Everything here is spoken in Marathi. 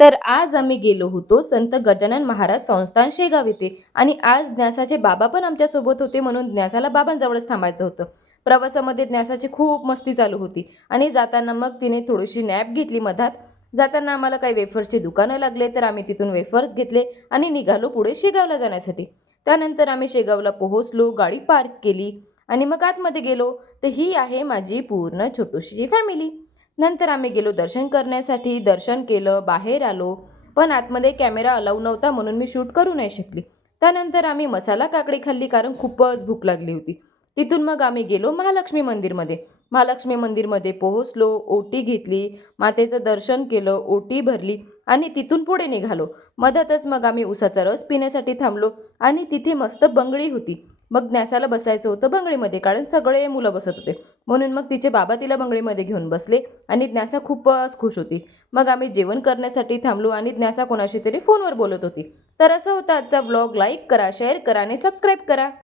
तर आज आम्ही गेलो होतो संत गजानन महाराज संस्थान शेगाव येथे आणि आज न्यासाचे बाबा पण आमच्या सोबत होते म्हणून न्यासाला बाबांजवळच थांबायचं होतं. प्रवासामध्ये न्यासाची खूप मस्ती चालू होती आणि जाताना मग तिने थोडीशी नॅप घेतली मधात. जाताना आम्हाला काही वेफर्सचे दुकानं लागले तर आम्ही तिथून वेफर्स घेतले आणि निघालो पुढे शेगावला जाण्यासाठी. त्यानंतर आम्ही शेगावला पोहोचलो, गाडी पार्क केली आणि मग आतमध्ये गेलो. तर ही आहे माझी पूर्ण छोटीशी फॅमिली. नंतर आम्ही गेलो दर्शन करण्यासाठी. दर्शन केलं, बाहेर आलो. पण आतमध्ये कॅमेरा अलाऊ नव्हता म्हणून मी शूट करू नाही शकली. त्यानंतर आम्ही मसाला काकडी खाल्ली कारण खूपच भूक लागली होती. तिथून मग आम्ही गेलो महालक्ष्मी मंदिरमध्ये. महालक्ष्मी मंदिरमध्ये पोहोचलो, ओटी घेतली, मातेचं दर्शन केलं, ओटी भरली आणि तिथून पुढे निघालो. मधातच मग आम्ही उसाचा रस पिण्यासाठी थांबलो आणि तिथे मस्त बंगळी होती. मग न्यासाला बसायचं होतं बंगळीमध्ये कारण सगळे मुलं बसत होते. म्हणून मग तिचे बाबा तिला बंगळीमध्ये घेऊन बसले आणि न्यासा खूपच खुश होती. मग आम्ही जेवण करण्यासाठी थांबलो आणि न्यासा कोणाशी तरी फोनवर बोलत होती. तर असा होता आजचा व्लॉग. लाईक करा, शेअर करा आणि सबस्क्राईब करा.